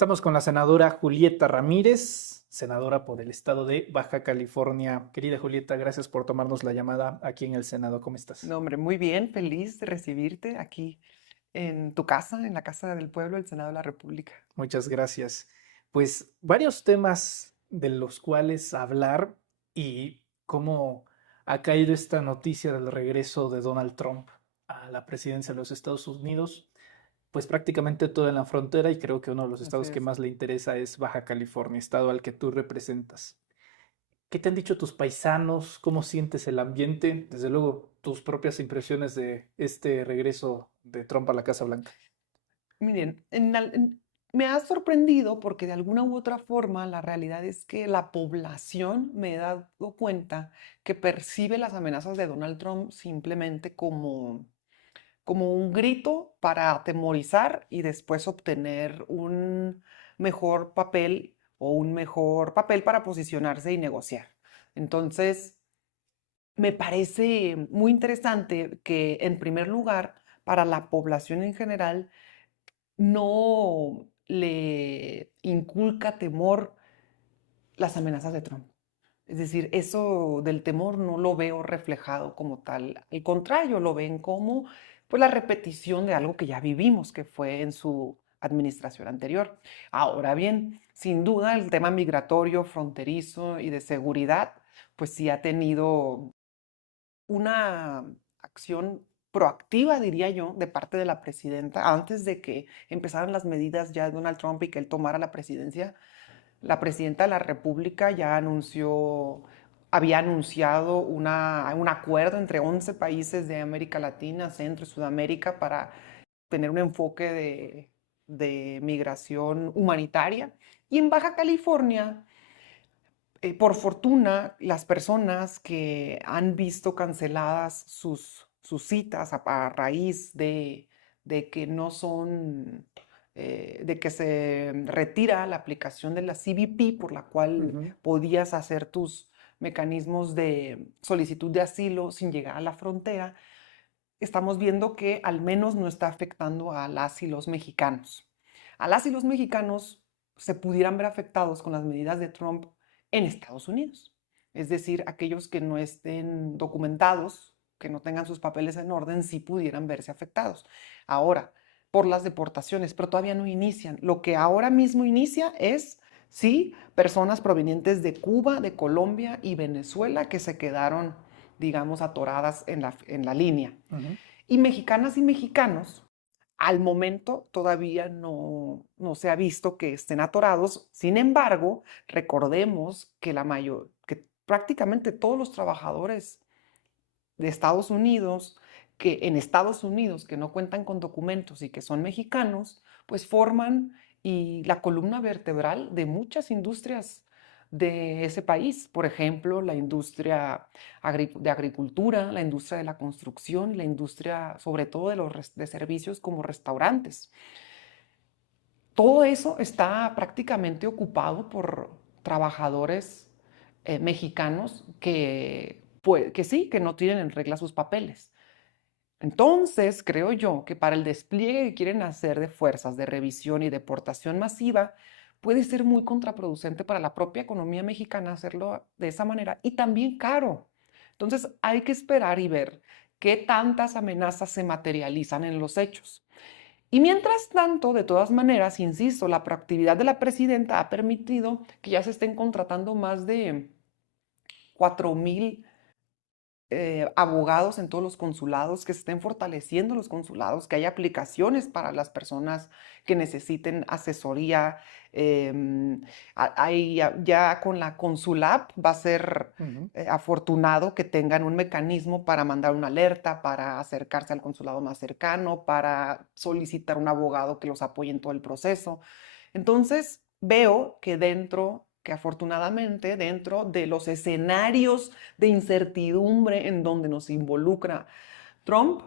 Estamos con la senadora Julieta Ramírez, senadora por el estado de Baja California. Querida Julieta, gracias por tomarnos la llamada aquí en el Senado. ¿Cómo estás? No, hombre, muy bien, feliz de recibirte aquí en tu casa, en la Casa del Pueblo, el Senado de la República. Muchas gracias. Pues varios temas de los cuales hablar y cómo ha caído esta noticia del regreso de Donald Trump a la presidencia de los Estados Unidos, pues prácticamente todo en la frontera y creo que uno de los Así estados que es. más le interesa es Baja California, estado al que tú representas. ¿Qué te han dicho tus paisanos? ¿Cómo sientes el ambiente? Desde luego, tus propias impresiones de este regreso de Trump a la Casa Blanca. Miren, me ha sorprendido porque de alguna u otra forma la realidad es que la población me he dado cuenta que percibe las amenazas de Donald Trump simplemente como un grito para atemorizar y después obtener un mejor papel o un mejor papel para posicionarse y negociar. Entonces, me parece muy interesante que, en primer lugar, para la población en general, no le inculca temor las amenazas de Trump. Es decir, eso del temor no lo veo reflejado como tal. Al contrario, lo ven como pues, la repetición de algo que ya vivimos, que fue en su administración anterior. Ahora bien, sin duda el tema migratorio, fronterizo y de seguridad, pues sí ha tenido una acción proactiva, diría yo, de parte de la presidenta, antes de que empezaran las medidas ya de Donald Trump y que él tomara la presidencia. La presidenta de la República ya había anunciado un acuerdo entre 11 países de América Latina, Centro y Sudamérica para tener un enfoque de migración humanitaria. Y en Baja California, por fortuna, las personas que han visto canceladas sus citas a raíz de que no son, de que se retira la aplicación de la CBP por la cual Ujú. podías hacer tus mecanismos de solicitud de asilo sin llegar a la frontera, estamos viendo que al menos no está afectando a las y los mexicanos. A las y los mexicanos se pudieran ver afectados con las medidas de Trump en Estados Unidos. Es decir, aquellos que no estén documentados, que no tengan sus papeles en orden, sí pudieran verse afectados. Ahora, por las deportaciones, pero todavía no inician. Lo que ahora mismo inicia es, sí, personas provenientes de Cuba, de Colombia y Venezuela que se quedaron, digamos, atoradas en la línea. Ujú. Y mexicanas y mexicanos, al momento todavía no se ha visto que estén atorados. Sin embargo, recordemos que prácticamente todos los trabajadores de Estados Unidos, que en Estados Unidos, que no cuentan con documentos y que son mexicanos, pues forman y la columna vertebral de muchas industrias de ese país. Por ejemplo, la industria de agricultura, la industria de la construcción, la industria sobre todo de servicios como restaurantes. Todo eso está prácticamente ocupado por trabajadores mexicanos que sí, que no tienen en regla sus papeles. Entonces, creo yo que para el despliegue que quieren hacer de fuerzas de revisión y deportación masiva, puede ser muy contraproducente para la propia economía mexicana hacerlo de esa manera y también caro. Entonces, hay que esperar y ver qué tantas amenazas se materializan en los hechos. Y mientras tanto, de todas maneras, insisto, la proactividad de la presidenta ha permitido que ya se estén contratando más de 4,000 abogados en todos los consulados, que se estén fortaleciendo los consulados, que haya aplicaciones para las personas que necesiten asesoría. Ya con la Consulap va a ser Ujú. afortunado que tengan un mecanismo para mandar una alerta, para acercarse al consulado más cercano, para solicitar un abogado que los apoye en todo el proceso. Entonces, veo que afortunadamente dentro de los escenarios de incertidumbre en donde nos involucra Trump,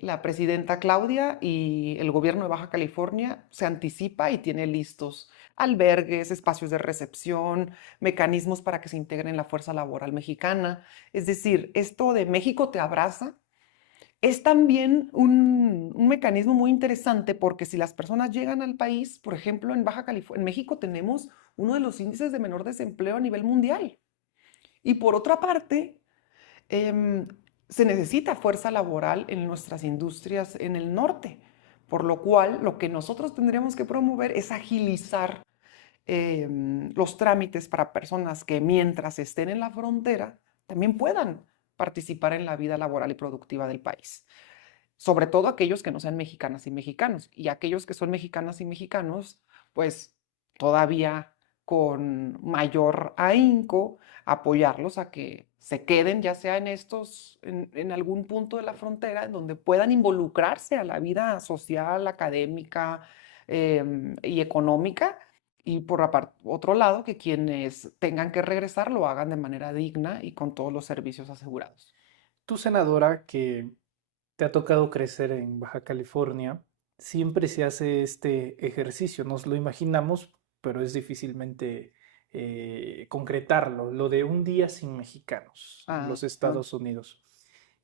la presidenta Claudia y el gobierno de Baja California se anticipa y tiene listos albergues, espacios de recepción, mecanismos para que se integren en la fuerza laboral mexicana. Es decir, esto de México te abraza es también un mecanismo muy interesante porque si las personas llegan al país, por ejemplo, en Baja California, en México tenemos uno de los índices de menor desempleo a nivel mundial. Y por otra parte, em, se necesita fuerza laboral en nuestras industrias en el norte, por lo cual lo que nosotros tendríamos que promover es agilizar los trámites para personas que mientras estén en la frontera también puedan participar en la vida laboral y productiva del país. Sobre todo aquellos que no sean mexicanas y mexicanos. Y aquellos que son mexicanas y mexicanos, pues todavía con mayor ahínco apoyarlos a que se queden, ya sea en algún punto de la frontera, en donde puedan involucrarse a la vida social, académica y económica. Y por otro lado, que quienes tengan que regresar lo hagan de manera digna y con todos los servicios asegurados. Tú, senadora, que te ha tocado crecer en Baja California, siempre se hace este ejercicio, nos lo imaginamos, pero es difícilmente concretarlo, lo de un día sin mexicanos en Ah, los Estados Unidos.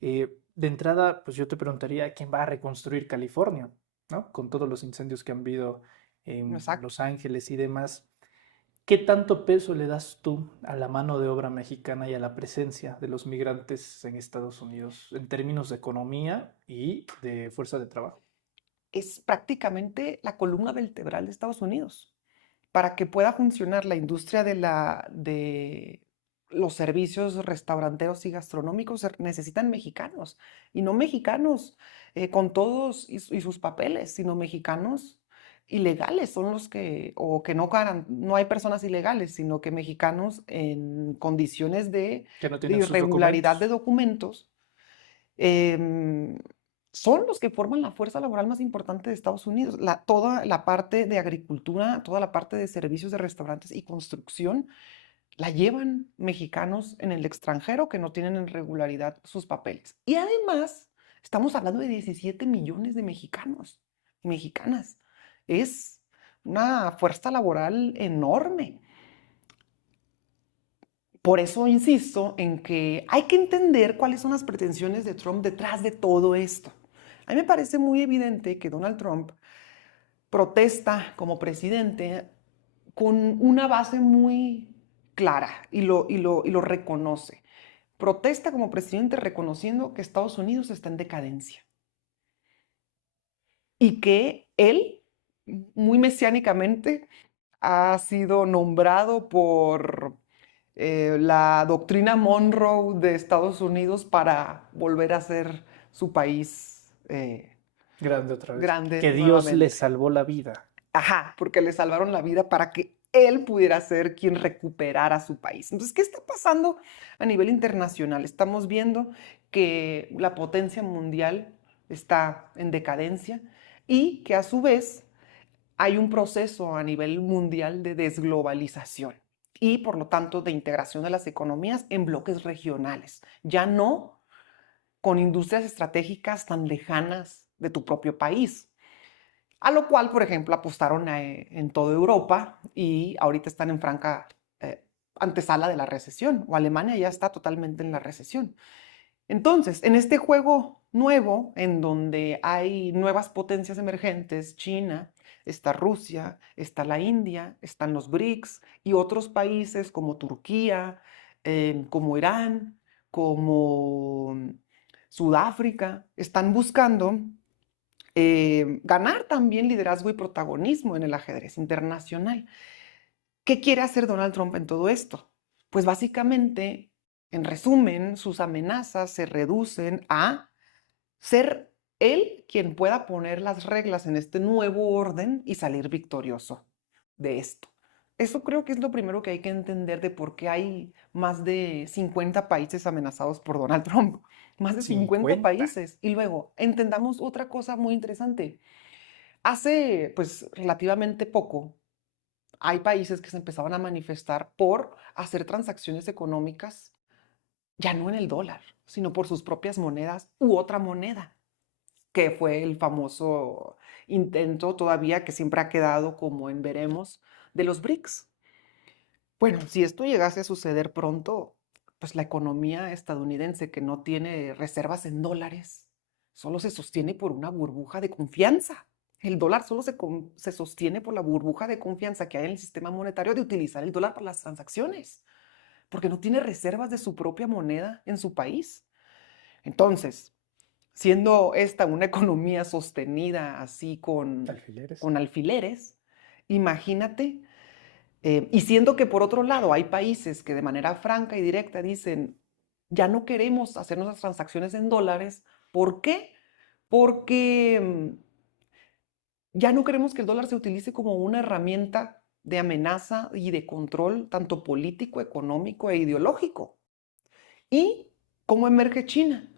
De entrada, pues yo te preguntaría, ¿quién va a reconstruir California? ¿No? Con todos los incendios que han habido en exacto. Los Ángeles y demás. ¿Qué tanto peso le das tú a la mano de obra mexicana y a la presencia de los migrantes en Estados Unidos en términos de economía y de fuerza de trabajo? Es prácticamente la columna vertebral de Estados Unidos. Para que pueda funcionar la industria de los servicios restauranteros y gastronómicos se necesitan mexicanos, y no mexicanos con todos y sus papeles, sino mexicanos ilegales son los que, o que no hay personas ilegales, sino que mexicanos en condiciones Que no de tienen sus irregularidad de documentos. documentos em, son los que forman la fuerza laboral más importante de Estados Unidos. Toda la parte de agricultura, toda la parte de servicios de restaurantes y construcción la llevan mexicanos en el extranjero que no tienen en regularidad sus papeles. Y además, estamos hablando de 17 millones de mexicanos y mexicanas. Es una fuerza laboral enorme. Por eso insisto en que hay que entender cuáles son las pretensiones de Trump detrás de todo esto. A mí me parece muy evidente que Donald Trump protesta como presidente con una base muy clara y lo reconoce. Protesta como presidente reconociendo que Estados Unidos está en decadencia y que él, muy mesiánicamente, ha sido nombrado por la doctrina Monroe de Estados Unidos para volver a ser su país Grande otra vez. grande Que Dios le nuevamente. salvó la vida. Ajá, porque le salvaron la vida para que él pudiera ser quien recuperara su país. Entonces, ¿qué está pasando a nivel internacional? Estamos viendo que la potencia mundial está en decadencia y que a su vez hay un proceso a nivel mundial de desglobalización y por lo tanto de integración de las economías en bloques regionales, ya no con industrias estratégicas tan lejanas de tu propio país. A lo cual, por ejemplo, apostaron en toda Europa y ahorita están en franca eh, antesala de la recesión, o Alemania ya está totalmente en la recesión. Entonces, en este juego nuevo, en donde hay nuevas potencias emergentes, China, está Rusia, está la India, están los BRICS y otros países como Turquía, como Irán, como Sudáfrica, están buscando ganar también liderazgo y protagonismo en el ajedrez internacional. ¿Qué quiere hacer Donald Trump en todo esto? Pues básicamente, en resumen, sus amenazas se reducen a ser él quien pueda poner las reglas en este nuevo orden y salir victorioso de esto. Eso creo que es lo primero que hay que entender de por qué hay más de 50 países amenazados por Donald Trump. Más de 50 50. países. Y luego, entendamos otra cosa muy interesante. Hace, pues, relativamente poco, hay países que se empezaban a manifestar por hacer transacciones económicas ya no en el dólar, sino por sus propias monedas u otra moneda, que fue el famoso intento todavía que siempre ha quedado como en veremos de los BRICS. Bueno, si esto llegase a suceder pronto, pues la economía estadounidense que no tiene reservas en dólares, solo se sostiene por una burbuja de confianza. El dólar solo se sostiene por la burbuja de confianza que hay en el sistema monetario de utilizar el dólar para las transacciones, porque no tiene reservas de su propia moneda en su país. Entonces, siendo esta una economía sostenida así Alfileres. con alfileres, imagínate, y siendo que por otro lado hay países que de manera franca y directa dicen, ya no queremos hacer nuestras transacciones en dólares. ¿Por qué? Porque ya no queremos que el dólar se utilice como una herramienta de amenaza y de control, tanto político, económico e ideológico. ¿Y cómo emerge China?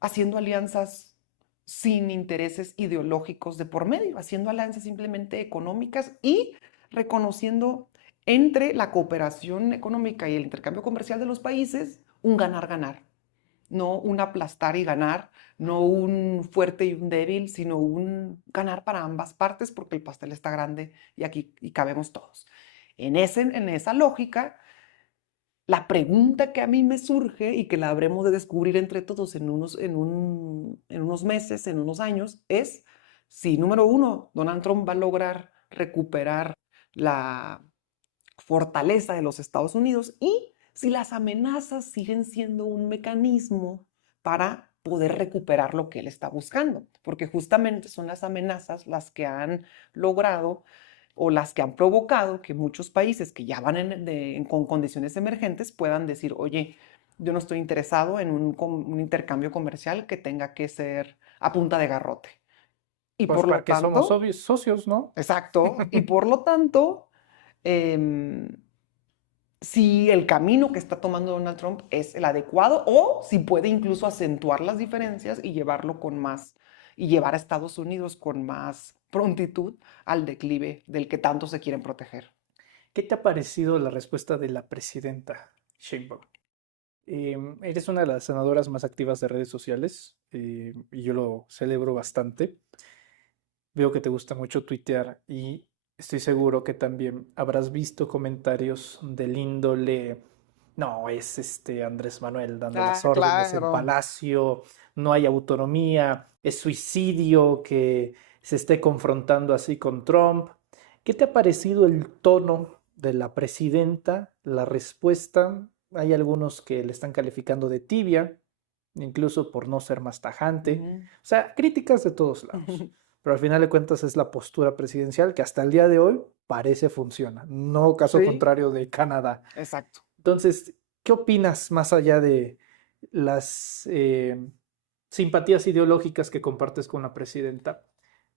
Haciendo alianzas sin intereses ideológicos de por medio, haciendo alianzas simplemente económicas y reconociendo entre la cooperación económica y el intercambio comercial de los países un ganar-ganar, no un aplastar y ganar, no un fuerte y un débil, sino un ganar para ambas partes porque el pastel está grande y aquí cabemos todos. En esa lógica, la pregunta que a mí me surge y que la habremos de descubrir entre todos en unos meses, en unos años, es si, número uno, Donald Trump va a lograr recuperar la fortaleza de los Estados Unidos y si las amenazas siguen siendo un mecanismo para poder recuperar lo que él está buscando, porque justamente son las amenazas las que han logrado o las que han provocado que muchos países que ya van con condiciones emergentes puedan decir, oye, yo no estoy interesado en un intercambio comercial que tenga que ser a punta de garrote. Y Pues por lo para que somos tanto, obvios socios, ¿no? exacto, y por lo tanto, em, si el camino que está tomando Donald Trump es el adecuado o si puede incluso acentuar las diferencias y llevarlo con más, y llevar a Estados Unidos con más prontitud al declive del que tanto se quieren proteger. ¿Qué te ha parecido la respuesta de la presidenta Sheinbaum? Eres una de las senadoras más activas de redes sociales y yo lo celebro bastante. Veo que te gusta mucho tuitear y estoy seguro que también habrás visto comentarios del índole, no, es Andrés Manuel dando las Ah, órdenes en claro. Palacio, no hay autonomía, es suicidio que se esté confrontando así con Trump. ¿Qué te ha parecido el tono de la presidenta, la respuesta? Hay algunos que le están calificando de tibia, incluso por no ser más tajante. Ujú. O sea, críticas de todos lados. Pero al final de cuentas es la postura presidencial que hasta el día de hoy parece funciona, no caso Sí, contrario de Canadá. exacto. Entonces, ¿qué opinas más allá de las simpatías ideológicas que compartes con la presidenta?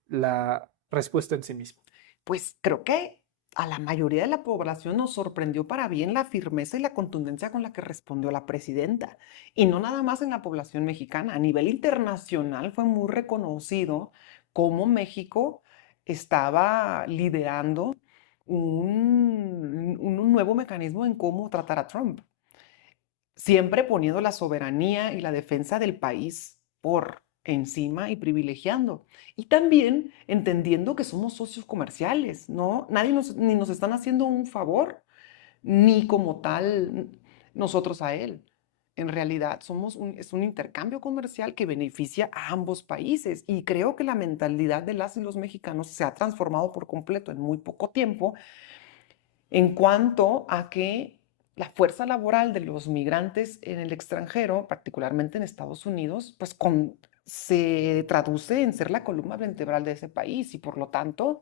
La respuesta en sí misma. Pues creo que a la mayoría de la población nos sorprendió para bien la firmeza y la contundencia con la que respondió la presidenta. Y no nada más en la población mexicana, a nivel internacional fue muy reconocido cómo México estaba liderando un nuevo mecanismo en cómo tratar a Trump, siempre poniendo la soberanía y la defensa del país por encima y privilegiando. Y también entendiendo que somos socios comerciales, ¿no? Ni nos están haciendo un favor, ni como tal nosotros a él. En realidad es un intercambio comercial que beneficia a ambos países y creo que la mentalidad de las y los mexicanos se ha transformado por completo en muy poco tiempo en cuanto a que la fuerza laboral de los migrantes en el extranjero, particularmente en Estados Unidos, pues se traduce en ser la columna vertebral de ese país y por lo tanto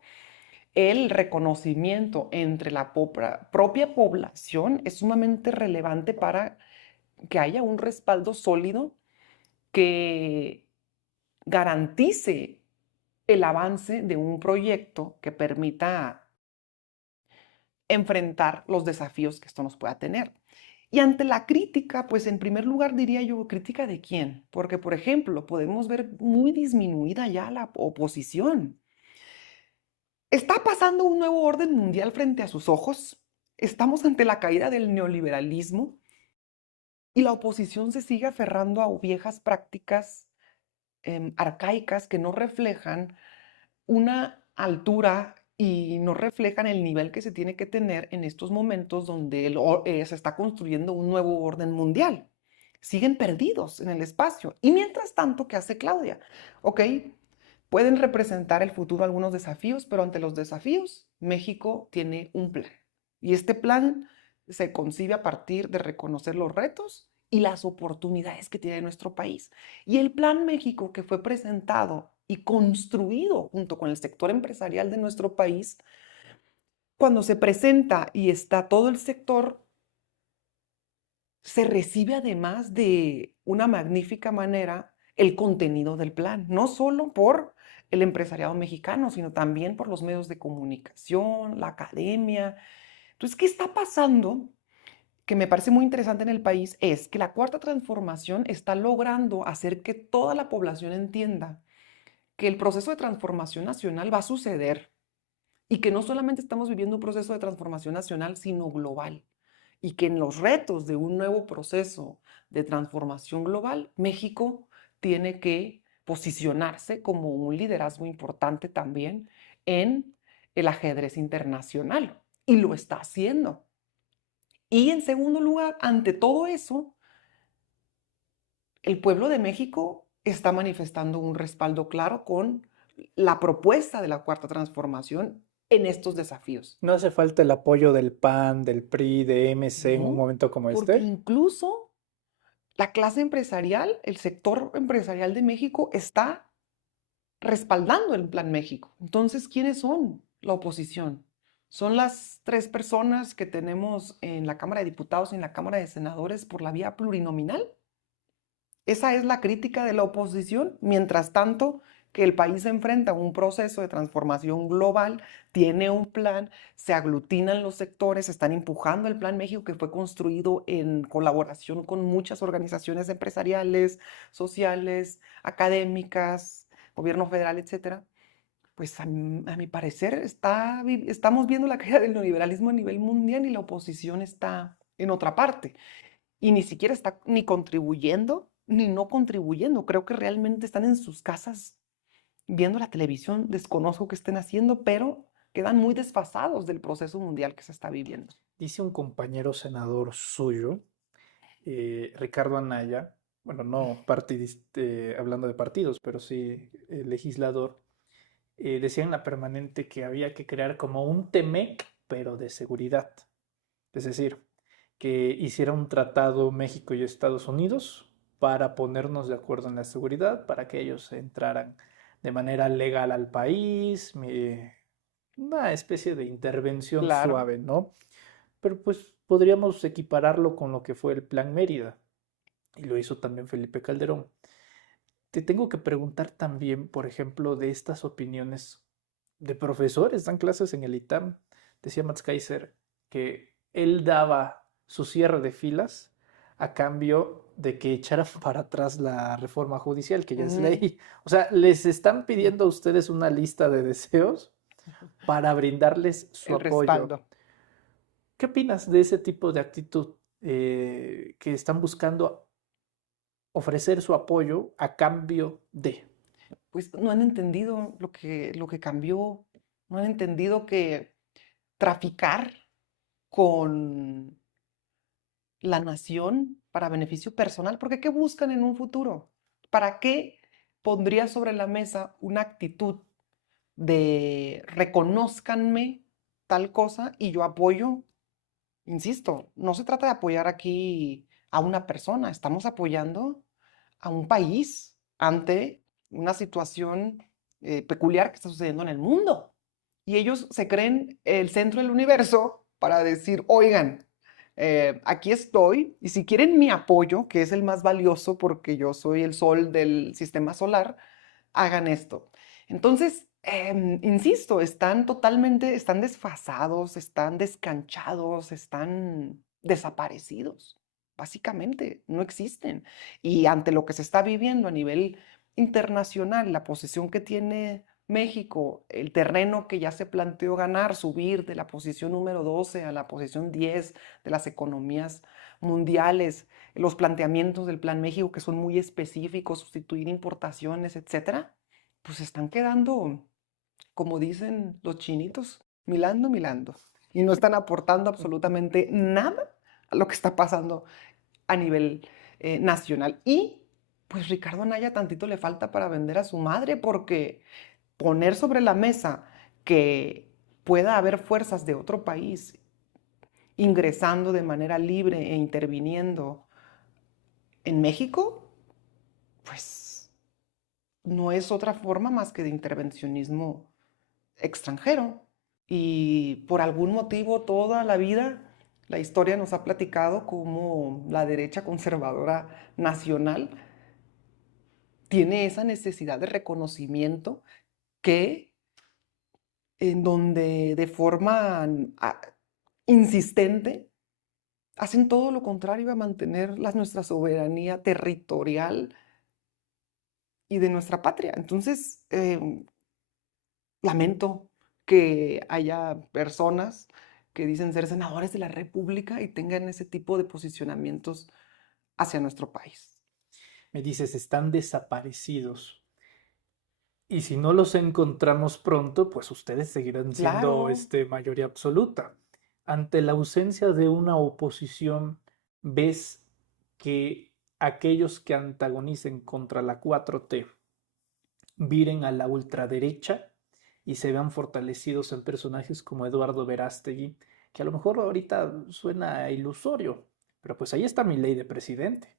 el reconocimiento entre la propia población es sumamente relevante para que haya un respaldo sólido que garantice el avance de un proyecto que permita enfrentar los desafíos que esto nos pueda tener. Y ante la crítica, pues en primer lugar diría yo, ¿crítica de quién? Porque, por ejemplo, podemos ver muy disminuida ya la oposición. Está pasando un nuevo orden mundial frente a sus ojos. Estamos ante la caída del neoliberalismo y la oposición se sigue aferrando a viejas prácticas arcaicas que no reflejan una altura y no reflejan el nivel que se tiene que tener en estos momentos donde se está construyendo un nuevo orden mundial. siguen perdidos en el espacio. Y mientras tanto, ¿qué hace Claudia? Ok, pueden representar el futuro algunos desafíos, pero ante los desafíos, México tiene un plan. Y este plan se concibe a partir de reconocer los retos y las oportunidades que tiene nuestro país. Y el Plan México que fue presentado y construido junto con el sector empresarial de nuestro país, cuando se presenta y está todo el sector, se recibe además de una magnífica manera el contenido del plan, no solo por el empresariado mexicano, sino también por los medios de comunicación, la academia. Entonces, ¿qué está pasando? Que me parece muy interesante en el país es que la cuarta transformación está logrando hacer que toda la población entienda que el proceso de transformación nacional va a suceder y que no solamente estamos viviendo un proceso de transformación nacional, sino global. Y que en los retos de un nuevo proceso de transformación global, México tiene que posicionarse como un liderazgo importante también en el ajedrez internacional. Y lo está haciendo. Y en segundo lugar, ante todo eso, el pueblo de México está manifestando un respaldo claro con la propuesta de la Cuarta Transformación en estos desafíos. ¿No hace falta el apoyo del PAN, del PRI, de MC en un ¿No? momento como Porque este? incluso la clase empresarial, el sector empresarial de México está respaldando el Plan México. Entonces, ¿quiénes son la oposición? Son las tres personas que tenemos en la Cámara de Diputados y en la Cámara de Senadores por la vía plurinominal. Esa es la crítica de la oposición. Mientras tanto, que el país se enfrenta a un proceso de transformación global, tiene un plan, se aglutinan los sectores, están empujando el Plan México que fue construido en colaboración con muchas organizaciones empresariales, sociales, académicas, gobierno federal, etcétera. Pues a mi parecer estamos viendo la caída del neoliberalismo a nivel mundial y la oposición está en otra parte y ni siquiera está ni contribuyendo ni no contribuyendo. Creo que realmente están en sus casas viendo la televisión. Desconozco qué estén haciendo, pero quedan muy desfasados del proceso mundial que se está viviendo. Dice un compañero senador suyo, Ricardo Anaya, bueno, no hablando de partidos, pero sí legislador, decía en la permanente que había que crear como un TEMEC, pero de seguridad. Es decir, que hiciera un tratado México y Estados Unidos para ponernos de acuerdo en la seguridad, para que ellos entraran de manera legal al país, una especie de intervención Claro. suave, ¿no? Pero pues podríamos equipararlo con lo que fue el Plan Mérida, y lo hizo también Felipe Calderón. Te tengo que preguntar también, por ejemplo, de estas opiniones de profesores, dan clases en el ITAM. Decía Mats Kaiser que él daba su cierre de filas a cambio de que echaran para atrás la reforma judicial, que ya es Ujú. ley. O sea, les están pidiendo a ustedes una lista de deseos para brindarles su El apoyo. respaldo. ¿Qué opinas de ese tipo de actitud que están buscando ofrecer su apoyo a cambio de? Pues no han entendido lo que cambió, no han entendido que traficar con la nación para beneficio personal, porque ¿qué buscan en un futuro? ¿Para qué pondría sobre la mesa una actitud de reconózcanme tal cosa y yo apoyo? Insisto, no se trata de apoyar aquí a una persona, estamos apoyando a un país ante una situación peculiar que está sucediendo en el mundo. Y ellos se creen el centro del universo para decir, oigan, aquí estoy y si quieren mi apoyo, que es el más valioso porque yo soy el sol del sistema solar, hagan esto. Entonces, insisto, están desfasados, están descanchados, están desaparecidos. Básicamente, no existen. Y ante lo que se está viviendo a nivel internacional, la posición que tiene México, el terreno que ya se planteó ganar, subir de la posición número 12 a la posición 10 de las economías mundiales, los planteamientos del Plan México que son muy específicos, sustituir importaciones, etcétera, pues están quedando, como dicen los chinitos, milando, milando. Y no están aportando absolutamente nada a lo que está pasando a nivel nacional. Y pues Ricardo Anaya tantito le falta para vender a su madre, porque poner sobre la mesa que pueda haber fuerzas de otro país ingresando de manera libre e interviniendo en México, pues no es otra forma más que de intervencionismo extranjero. Y por algún motivo toda la vida la historia nos ha platicado cómo la derecha conservadora nacional tiene esa necesidad de reconocimiento, que en donde de forma insistente hacen todo lo contrario a mantener nuestra soberanía territorial y de nuestra patria. Entonces, lamento que haya personas que dicen ser senadores de la República y tengan ese tipo de posicionamientos hacia nuestro país. Me dices, están desaparecidos. Y si no los encontramos pronto, pues ustedes seguirán siendo Claro. mayoría absoluta. Ante la ausencia de una oposición, ¿ves que aquellos que antagonicen contra la 4T viren a la ultraderecha y se vean fortalecidos en personajes como Eduardo Verástegui, que a lo mejor ahorita suena ilusorio, pero pues ahí está mi ley de presidente?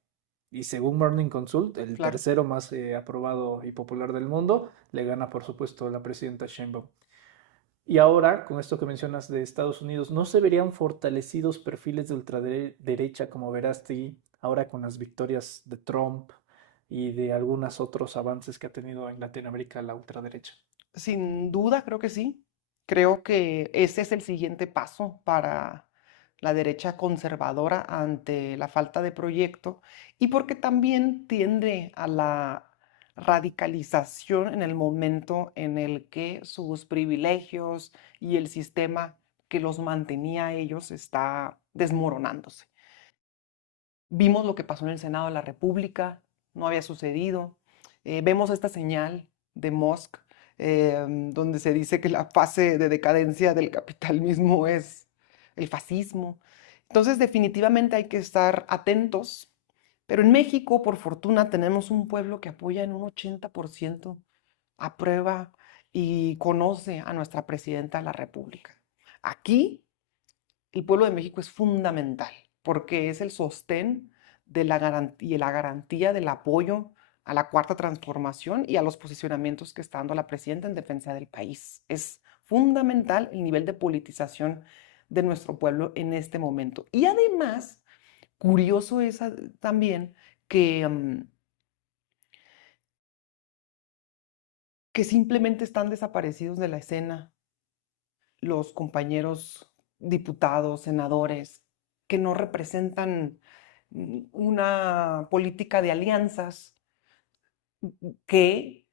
Y según Morning Consult, el Claro. tercero más aprobado y popular del mundo, le gana por supuesto la presidenta Sheinbaum. Y ahora, con esto que mencionas de Estados Unidos, ¿no se verían fortalecidos perfiles de ultraderecha como Verástegui ahora con las victorias de Trump y de algunos otros avances que ha tenido en Latinoamérica la ultraderecha? Sin duda, creo que sí. Creo que ese es el siguiente paso para la derecha conservadora ante la falta de proyecto, y porque también tiende a la radicalización en el momento en el que sus privilegios y el sistema que los mantenía a ellos está desmoronándose. Vimos lo que pasó en el Senado de la República, no había sucedido. Vemos esta señal de Musk, donde se dice que la fase de decadencia del capitalismo es el fascismo. Entonces, definitivamente hay que estar atentos. Pero en México, por fortuna, tenemos un pueblo que apoya en un 80%, aprueba y conoce a nuestra presidenta de la República. Aquí el pueblo de México es fundamental, porque es el sostén de la garantía del apoyo a la cuarta transformación y a los posicionamientos que está dando la presidenta en defensa del país. Es fundamental el nivel de politización de nuestro pueblo en este momento. Y además, curioso es también que simplemente están desaparecidos de la escena los compañeros diputados, senadores, que no representan una política de alianzas que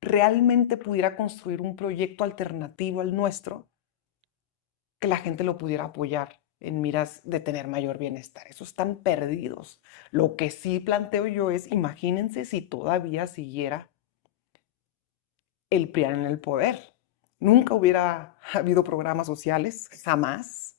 realmente pudiera construir un proyecto alternativo al nuestro, que la gente lo pudiera apoyar en miras de tener mayor bienestar. Esos están perdidos. Lo que sí planteo yo es, imagínense si todavía siguiera el PRIAN en el poder. Nunca hubiera habido programas sociales, jamás.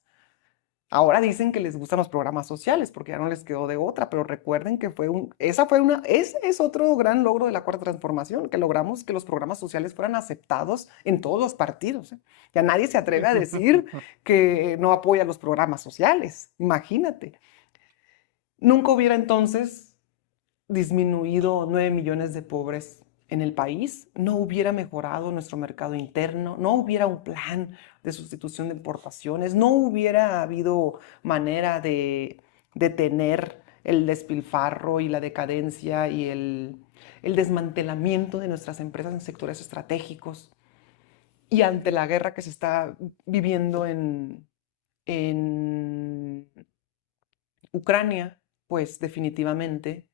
Ahora dicen que les gustan los programas sociales porque ya no les quedó de otra, pero recuerden que ese es otro gran logro de la Cuarta Transformación, que logramos que los programas sociales fueran aceptados en todos los partidos, ¿eh? Ya nadie se atreve a decir que no apoya los programas sociales, imagínate. Nunca hubiera entonces disminuido 9 millones de pobres en el país, no hubiera mejorado nuestro mercado interno, no hubiera un plan de sustitución de importaciones, no hubiera habido manera de detener el despilfarro y la decadencia y el desmantelamiento de nuestras empresas en sectores estratégicos. Y ante la guerra que se está viviendo en Ucrania, pues definitivamente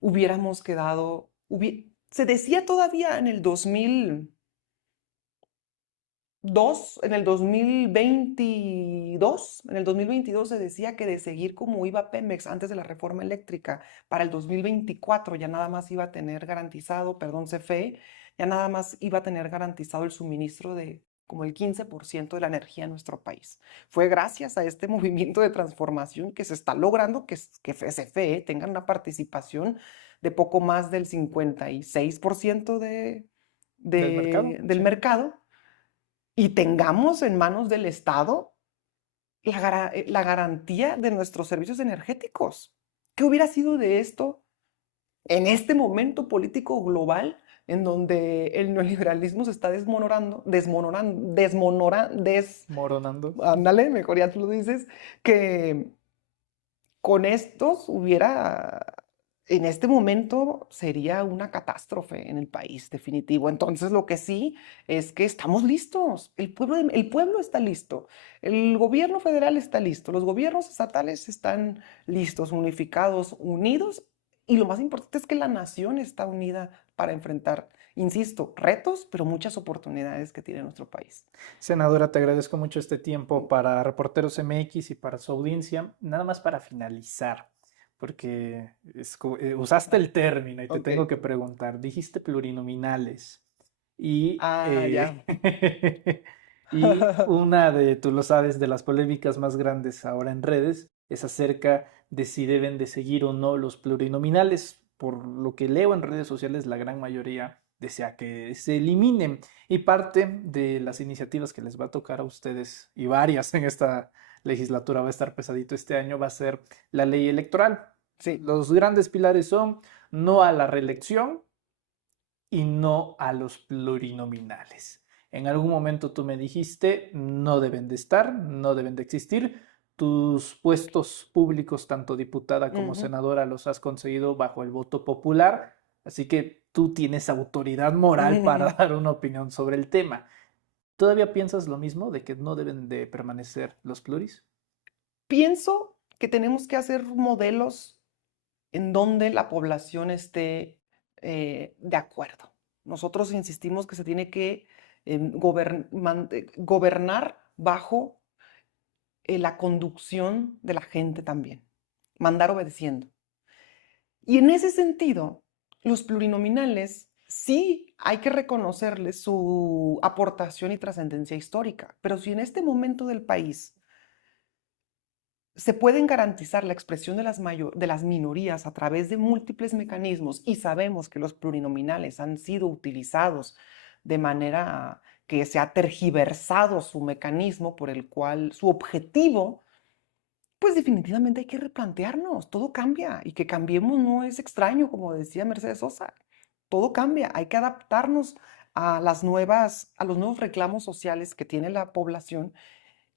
hubiéramos quedado, se decía todavía en el 2002, en el 2022 se decía que de seguir como iba Pemex antes de la reforma eléctrica, para el 2024 ya nada más iba a tener garantizado, perdón, CFE, ya nada más iba a tener garantizado el suministro de como el 15% de la energía en nuestro país. Fue gracias a este movimiento de transformación que se está logrando que CFE tenga una participación de poco más del 56% Del mercado, del sí. mercado y tengamos en manos del Estado la garantía de nuestros servicios energéticos. ¿Qué hubiera sido de esto en este momento político global en donde el neoliberalismo se está Moronando. ándale, mejor ya tú lo dices, que con estos en este momento sería una catástrofe en el país, definitivo. Entonces, lo que sí es que estamos listos. El pueblo está listo. El gobierno federal está listo. Los gobiernos estatales están listos, unificados, unidos. Y lo más importante es que la nación está unida para enfrentar, insisto, retos, pero muchas oportunidades que tiene nuestro país. Senadora, te agradezco mucho este tiempo para Reporteros MX y para su audiencia. Nada más para finalizar, porque usaste el término y te Ok. tengo que preguntar. Dijiste plurinominales y, Ah, ya. y una de, tú lo sabes, de las polémicas más grandes ahora en redes es acerca de si deben de seguir o no los plurinominales. Por lo que leo en redes sociales, la gran mayoría desea que se eliminen. Y parte de las iniciativas que les va a tocar a ustedes, y varias en esta legislatura, va a estar pesadito este año, va a ser la ley electoral. Sí. Los grandes pilares son no a la reelección y no a los plurinominales. En algún momento tú me dijiste, no deben de estar, no deben de existir. Tus puestos públicos, tanto diputada como Ujú. senadora, los has conseguido bajo el voto popular, así que tú tienes autoridad moral para dar una opinión sobre el tema. ¿Todavía piensas lo mismo de que no deben de permanecer los pluris? Pienso que tenemos que hacer modelos en donde la población esté de acuerdo. Nosotros insistimos que se tiene que gobernar bajo la conducción de la gente también, mandar obedeciendo. Y en ese sentido, los plurinominales sí hay que reconocerles su aportación y trascendencia histórica, pero si en este momento del país se pueden garantizar la expresión de las minorías a través de múltiples mecanismos y sabemos que los plurinominales han sido utilizados de manera que se ha tergiversado su mecanismo por el cual su objetivo, pues definitivamente hay que replantearnos, todo cambia y que cambiemos no es extraño, como decía Mercedes Sosa, todo cambia, hay que adaptarnos a a los nuevos reclamos sociales que tiene la población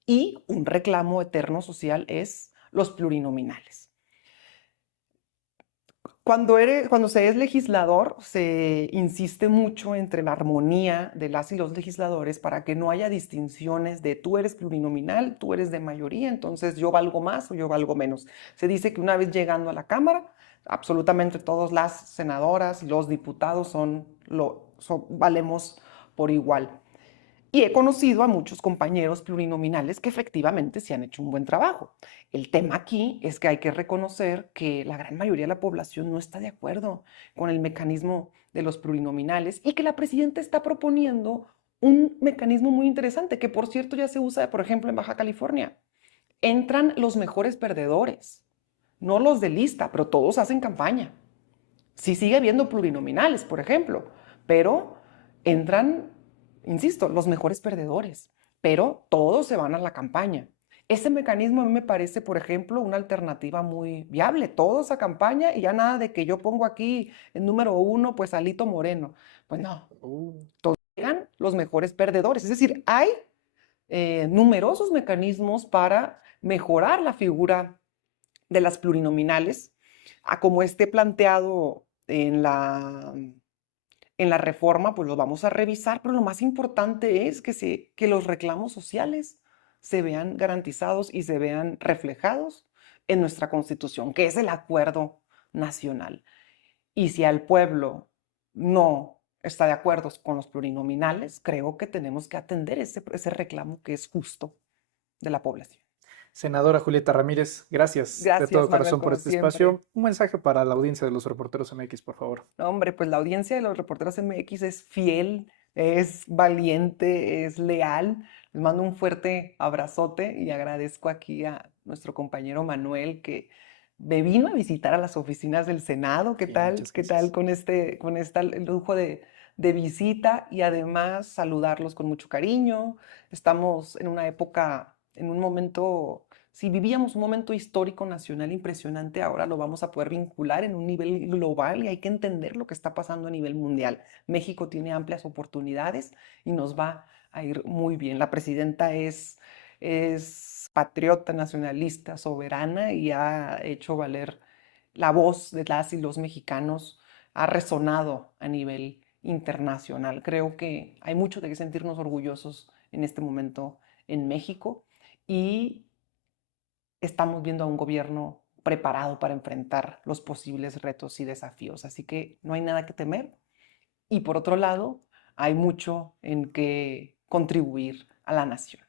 y un reclamo eterno social es los plurinominales. Cuando se es legislador, se insiste mucho entre la armonía de las y los legisladores para que no haya distinciones de tú eres plurinominal, tú eres de mayoría, entonces yo valgo más o yo valgo menos. Se dice que una vez llegando a la Cámara, absolutamente todas las senadoras y los diputados valemos por igual. Y he conocido a muchos compañeros plurinominales que efectivamente se han hecho un buen trabajo. El tema aquí es que hay que reconocer que la gran mayoría de la población no está de acuerdo con el mecanismo de los plurinominales y que la presidenta está proponiendo un mecanismo muy interesante que, por cierto, ya se usa, por ejemplo, en Baja California. Entran los mejores perdedores, no los de lista, pero todos hacen campaña. Sí sigue habiendo plurinominales, por ejemplo, pero entran, insisto, los mejores perdedores, pero todos se van a la campaña. Ese mecanismo a mí me parece, por ejemplo, una alternativa muy viable. Todos a campaña y ya nada de que yo pongo aquí el número uno, pues Alito Moreno. Pues no, todos llegan los mejores perdedores. Es decir, hay numerosos mecanismos para mejorar la figura de las plurinominales, a como esté planteado en la reforma, pues lo vamos a revisar, pero lo más importante es que los reclamos sociales se vean garantizados y se vean reflejados en nuestra Constitución, que es el acuerdo nacional. Y si al pueblo no está de acuerdo con los plurinominales, creo que tenemos que atender ese reclamo que es justo de la población. Senadora Julieta Ramírez, gracias de Gracias, todo Manuel, corazón por como este siempre. espacio. Un mensaje para la audiencia de los Reporteros MX, por favor. No, hombre, pues la audiencia de los Reporteros MX es fiel es valiente, es leal. Les mando un fuerte abrazote y agradezco aquí a nuestro compañero Manuel que me vino a visitar a las oficinas del Senado. ¿Qué Sí, tal? muchas ¿Qué tal gracias. con esta lujo de visita? Y además saludarlos con mucho cariño. Estamos en una época, en un momento, si vivíamos un momento histórico nacional impresionante, ahora lo vamos a poder vincular en un nivel global y hay que entender lo que está pasando a nivel mundial. México tiene amplias oportunidades y nos va a ir muy bien. La presidenta es patriota, nacionalista, soberana y ha hecho valer la voz de las y los mexicanos, ha resonado a nivel internacional. Creo que hay mucho de qué sentirnos orgullosos en este momento en México y estamos viendo a un gobierno preparado para enfrentar los posibles retos y desafíos. Así que no hay nada que temer. Y por otro lado, hay mucho en que contribuir a la nación.